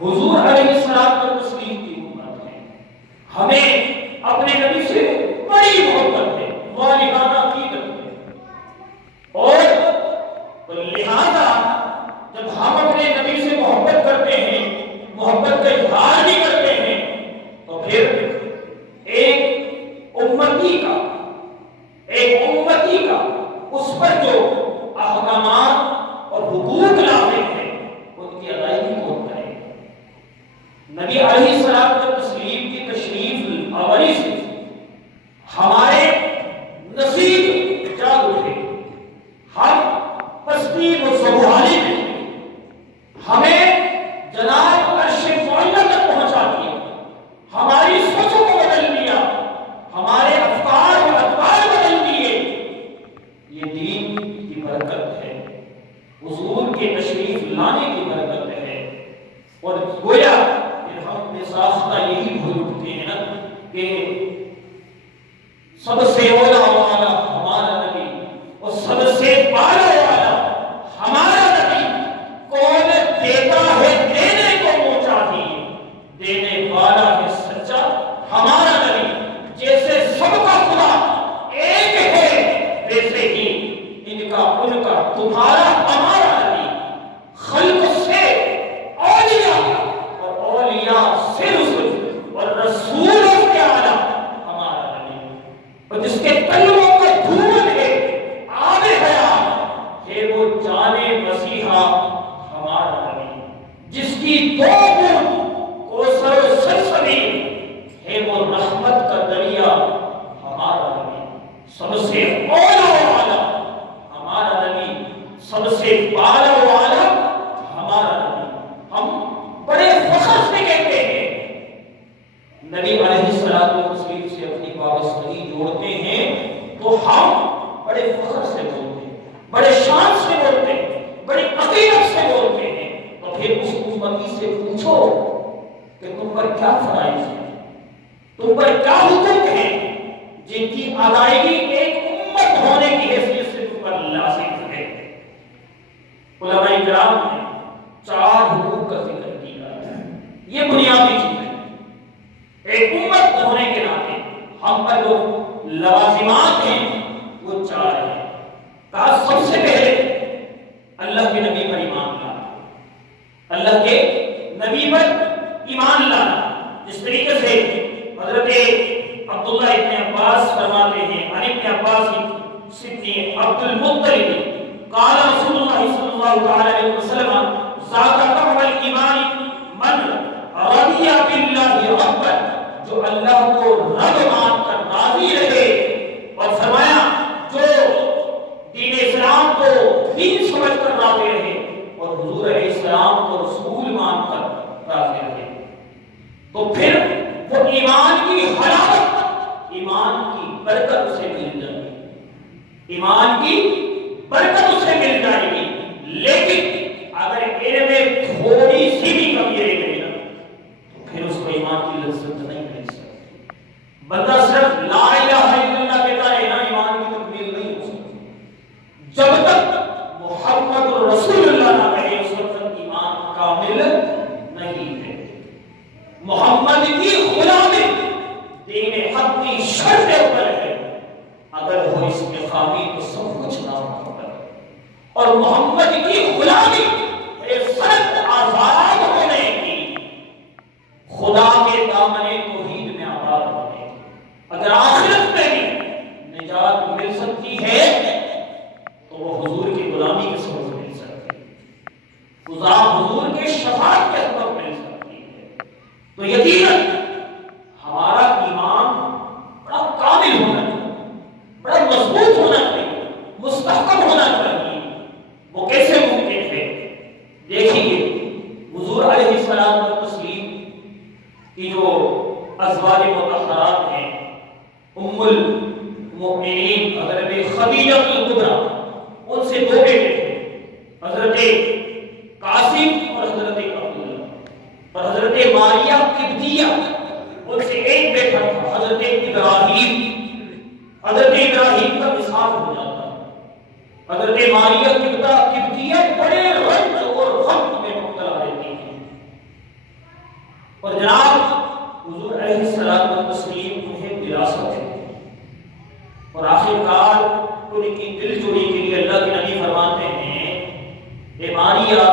حضور علیہ السلام پر تسلیم کی امت ہے، ہمیں اپنے نبی سے بڑی محبت ہے، والہانہ عقیدت ہے، اور لہذا جب ہم اپنے نبی سے محبت کرتے ہیں، محبت کا اظہار بھی کرتے ہیں، تو پھر ایک امتی کا اس پر جو احکامات اور حقوق لازم ہیں ان کی ادائیگی کون کرے؟ نبی علیہ السلام کے تسلیم کی تشریف آوری سے ہمارے نصیب جاگ اٹھے، ہم پستی و سبحانی میں ہمیں جناب عرش معلیٰ تک پہنچا دیا، ہماری سوچوں کو بدل دیا، ہمارے افکار و اطوار بدل دیے۔ یہ دین کی برکت ہے، حضور کے تشریف لانے کی برکت ہے، اور گویا کہ ہم اپنے ساختہ یہی بھول اٹھتے ہیں نا کہ سب سے اولا والا ہمارا نبی اور سب سے بالا والا ہمارا نبی، کون دیتا ہے دینے کو منہ چاہیے، دینے والا ہے سچا ہمارا نبی۔ جیسے سب کا خدا ایک ہے، ویسے ہی ان کا ان کا تمہارا ہمارا نبی، خلق سے اولیاء اور اولیاء سے رسول اور رسولوں کے اعلیٰ ہمارا نبی، اور جس کے قلبوں کا دھول ہے آب حیات ہے وہ جان مسیحا ہمارا نبی، جس کی دو بوند کوثر و سلسبیل ہے وہ رحمت کا دریا ہمارا نبی، سب سے اولا والا ہمارا نبی، سب سے بالا والا ہمارا نبی۔ ہم بڑے فخر سے کہتے ہیں، نبی علیہ السلام سے اپنی وابستگی جوڑتے ہیں تو ہم بڑے فخر سے بولتے ہیں، بڑے شان سے بولتے ہیں، بڑی عقیدت سے بولتے ہیں۔ تو پھر اس امتی سے پوچھو کہ تم پر کیا فرائض ہیں، تم پر کیا حقوق ہیں جن کی ادائیگی ایک امت ہونے کی حیثیت سے تم پر لازم ہے۔ علماء کرام نے 4 حقوق کا ذکر کیا ہے، یہ بنیادی چیز ہے۔ ایک امت ہونے کے ناطے ہم پر جو لوازمات ہیں وہ 4 ہیں۔ کہا سب سے پہلے اللہ کے نبی پر ایمان لانا، اللہ کے نبی پر ایمان لانا، جس طریقے سے حضرت عبداللہ ابن عباس فرماتے ہیں، عن ابن عباس ابن عبد المطلب قال رسول اللہ صلی اللہ علیہ وسلم ذاک طعم الایمان من رضی باللہ ربا، جو اللہ کو رب مان کر راضی رہے، اور فرمایا جو دین اسلام کو دین سمجھ کر راضی رہے اور حضور علیہ السلام کو رسول مان کر راضی رہے، تو پھر وہ ایمان کی حلاوت، ایمان کی برکت اسے مل جائے گی، ایمان کی برکت اسے مل جائے گی۔ لیکن اگر ان میں تھوڑی سی بھی کمی رہ گئی نا تو پھر اس کو ایمان کی لذت نہیں مل سکتی۔ بندہ صرف لا الہ الا اللہ کہتا ہے نا، ایمان کی تکمیل نہیں ہو سکتی۔ جب تک محمد رسول اللہ نہ کہے اس وقت ایمان کامل نہیں ہے۔ محمد کی غلامی دین حق کی شرط پر ہے، اگر ہو اس میں خامی تو سب کچھ نامحمد ہے، اور محمد کی غلامی فرد آزاد ہونے کی، خدا کے دامن توحید میں آباد ہونے کی۔ اگر آخرت میں بھی نجات مل سکتی ہے تو وہ حضور کی غلامی کے سبب مل سکتی ہے، حضور کے شفاعت کے سبب مل سکتی ہے۔ تو یقیناً ہمارا ایمان بڑا کامل ہونا چاہیے، بڑا مضبوط ہونا چاہیے، مستحکم ہونا چاہیے۔ وہ کیسے ممکن ہے؟ دیکھیے حضور علیہ السلام کی تسلیم کی جو ازواج مطہرات ہیں، ام المؤمنین حضرت خدیجہ الکبریٰ، ان سے 2 بیٹے تھے، حضرت قاسم اور حضرت عبداللہ، اور حضرت ماریہ قبطیہ، ان سے 1 بیٹا تھا حضرت ابراہیم۔ حضرت ابراہیم کا وصال ہو جاتا ہے، حضرت ماریہ قبطیہ بڑے رنج اور غم میں مبتلا رہتی ہیں۔ اور جناب حضور علیہ الصلوۃ والتسلیم انہیں دلاسا دیتے ہیں، اور آخر کار ان کی دل جوڑی کے لیے اللہ کے نبی فرماتے ہیں اے ماریا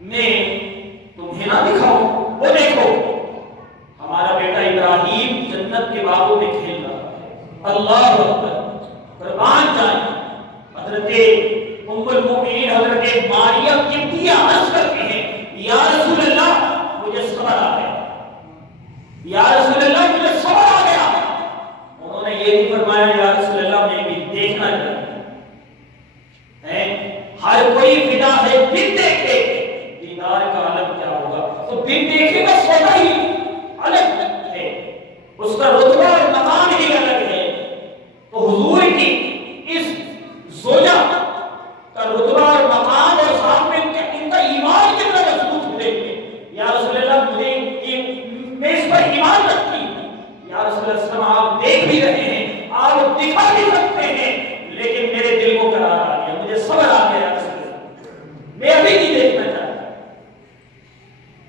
میں تمہیں نہ دکھاؤں، وہ دیکھو ہمارا بیٹا ابراہیم جنت کے باغوں میں کھیل رہا ہے۔ اللہ اکبر، قربان جائیں حضرت ام المؤمنین حضرت ماریا قبطیہ عرض کرتی ہیں یا رسول اللہ مجھے صبر آ گیا، یا رسول اللہ مجھے صبر آ گیا۔ انہوں نے یہ بھی فرمایا یا رسول اللہ میں بھی دیکھنا چاہتا ہوں، ہر کوئی فدا ہے بن دیکھے، دیدار کا عالم کیا ہوگا، تو بن دیکھے کا سودا ہی الگ ہے، اس کا رتبہ اور مقام ہی الگ ہے۔ تو حضور کی اس زوجہ کا رتبہ اور مقام اور ساتھ میں ان کا ایمان کتنا مضبوط ہو دیکھتے یا رسول اللہ مجھے میں اس پر ایمان رکھتی ہوں، یا رسول اللہ صلی اللہ علیہ وسلم آپ دیکھ بھی رہے ہیں، آپ دکھا بھی سکتے ہیں، لیکن میرے دل کو قرار آ گیا، مجھے صبر آ گیا یا رسول اللہ، میں ابھی نہیں دیکھنا چاہتا،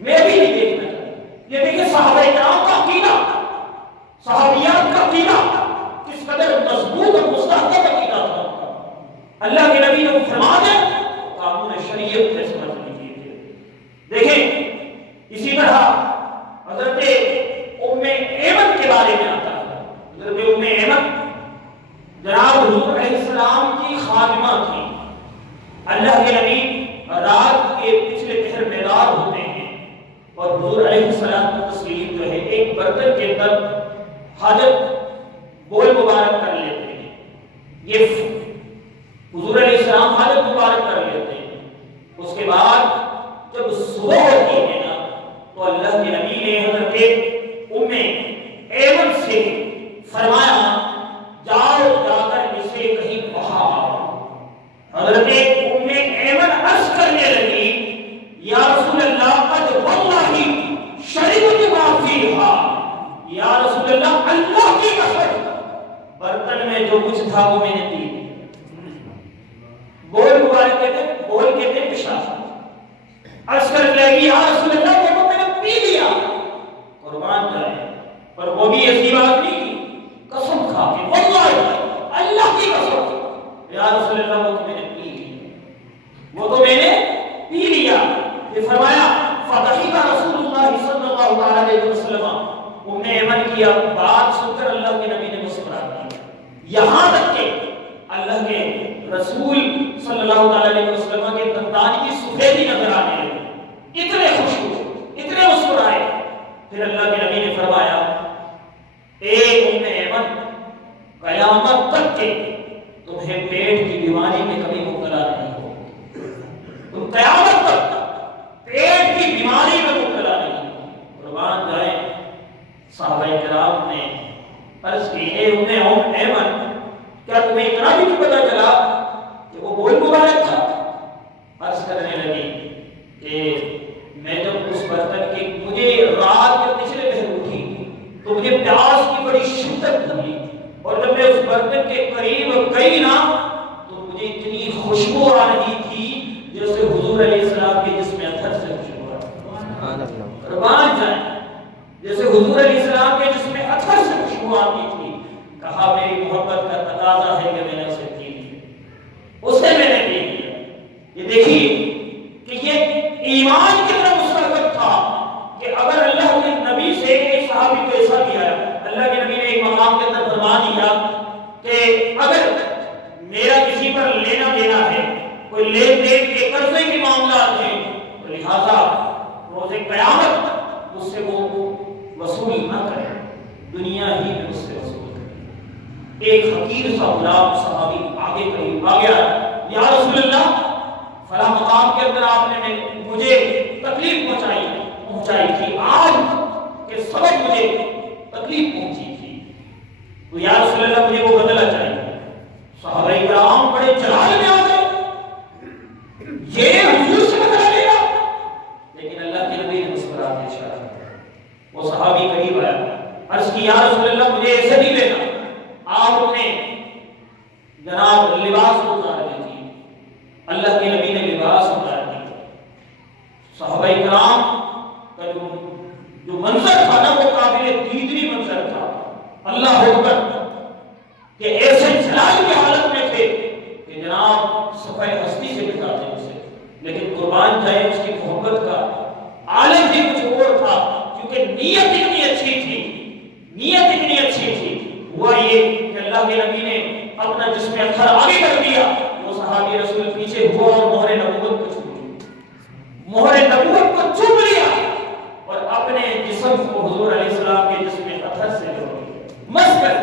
میں ابھی نہیں دیکھنا چاہتا۔ یہ دیکھیں صحابہ کرام کا عقیدہ، صحابیات کا عقیدہ کس قدر مضبوط اور مستحکم عقیدہ تھا۔ اللہ کے نبی نے فرما دیا قانون شریعت سے سمجھ لیجیے۔ دیکھیں اسی طرح حضرت ام ایمن کے بارے میں آتا ہے، حضرت ام ایمن جناب حضور علیہ السلام کی خادمہ تھی۔ اللہ کے نبی رات کے پچھلے پہر بیدار ہوتے ہیں اور حضور علیہ السلام جو ہے ایک برتن کے اندر حاجت بول مبارک کر لیتے ہیں، یہ حضور علیہ السلام حاجت مبارک کر لیتے ہیں۔ اس کے بعد جب صبح ہوتی ہے نا تو اللہ کے نبی نے حضرت ام ایمن سے فرمایا جاؤ جا کر اسے کہیں بہا آؤ۔ حضرت ام ایمن عرض کرنے لگی یا رسول اللہ قد واللہ شربت ما فیہا، یا رسول اللہ اللہ کی قسم برتن میں جو کچھ تھا وہ میں نے پی لیا۔ بول مبارک کہتے ہیں پیشاب، عرض کر لگی یا رسول اللہ وہ میں نے پی لیا۔ قربان جائے، پر وہ بھی ایسی بات نہیں کی، قسم کھا کے واللہ اللہ کی قسم یا رسول اللہ وہ تو میں نے پی لیا، وہ تو میں نے پی لیا۔ یہ فرمایا فضحک رسول اللہ صلی اللہ علیہ وسلم، ام ایمن کی بات سن کر اللہ کے نبی نے مسکرا دیا، یہاں تک کہ اللہ کے رسول صلی اللہ علیہ وسلم کے دندان کی سفیدی نظر آنے لگی، اتنے خوش ہوئے، اتنے مسکرائے۔ پھر اللہ کے نبی نے فرمایا اے ام ایمن قیامت تک کے تمہیں پیٹ کی بیماری میں کبھی مبتلا نہیں ہو، تم قیامت تک پیٹ کی بیماری میں مبتلا نہیں ہو۔ قربان جائیں صحابہ کرام نے عرض کی اے ام ایمن کیا تمہیں اتنا بھی نہیں پتا چلا کہ وہ بول مبارک تھا؟ عرض کرنے لگی کہ میں جب اس برتن کی مجھے رات کے پچھلے پہر اٹھی تو مجھے پیاس کی بڑی شدت لگی، اور جب میں اس برتن کے قریب گئی نا تو مجھے اتنی خوشبو آ رہی تھی جیسے حضور علیہ السلام کے جسم اطہر سے خوشبو آ رہی تھی۔ قربان جائیں، جیسے حضور علیہ السلام کے جسم اطہر سے خوشبو آتی تھی۔ کہا میری محبت کا تقاضا ہے کہ میں نے اسے پی لیا، اسے میں نے پی لیا۔ یہ دیکھیے کہ یہ ایمان کتنا مستقل تھا کہ اگر اللہ کے نبی سے ایک صحابی کو ایسا کیا، اللہ کے نبی نے ایک مقام کے اندر فرما دیا کہ اگر میرا کسی پر لینا دینا ہے، کوئی لین دین کے قرضے کے معاملات ہیں، تو لہذا روز قیامت مجھ سے وہ وصول نہ کرے، دنیا ہی میں مجھ سے وصول کرے۔ ایک حقیر سا غلام صحابی آگے قریب آ گیا، یا رسول اللہ فلاں مقام کے اندر آپ نے مجھے تکلیف پہنچائی تھی، آج کے سبب مجھے تکلیف پہنچی تھی، تو یا رسول اللہ مجھے وہ بدلہ چاہیے۔ صحابہ کرام بڑے جلال میں آ گئے، یہ حضور سے بدلہ لے گا، لیکن اللہ کے نبی نے مسکرا کے اشارہ کیا۔ وہ صحابی قریب آیا، عرض کی یا رسول اللہ مجھے ایسے نہیں لینا، آپ اپنے جناب لباس کو اتار لیجیے۔ اللہ کے نبی نے لباس اتار دیا۔ صحابہ کرام کا جو جو منظر تھا نا وہ قابل دیدنی منظر تھا. اللہ اکبر کہ ایسے جلال کی حالت میں تھے کہ جناب صفحہ ہستی سے بتاتے اسے. لیکن قربان جائے اس کی محبت کا عالم ہی کچھ اور تھا، کیونکہ نیت اتنی اچھی تھی، نیت اتنی اچھی تھی. ہوا یہ کہ اللہ کے نبی نے اپنا جسم اطہر آگے کر دیا، وہ صحابی رسول پیچھے ہوا اور مہر نبوت کو چھو لیا، مہر نبوت کو چھو لیا اور اپنے جسم کو حضور علیہ السلام کے جسم اطہر سے مس کر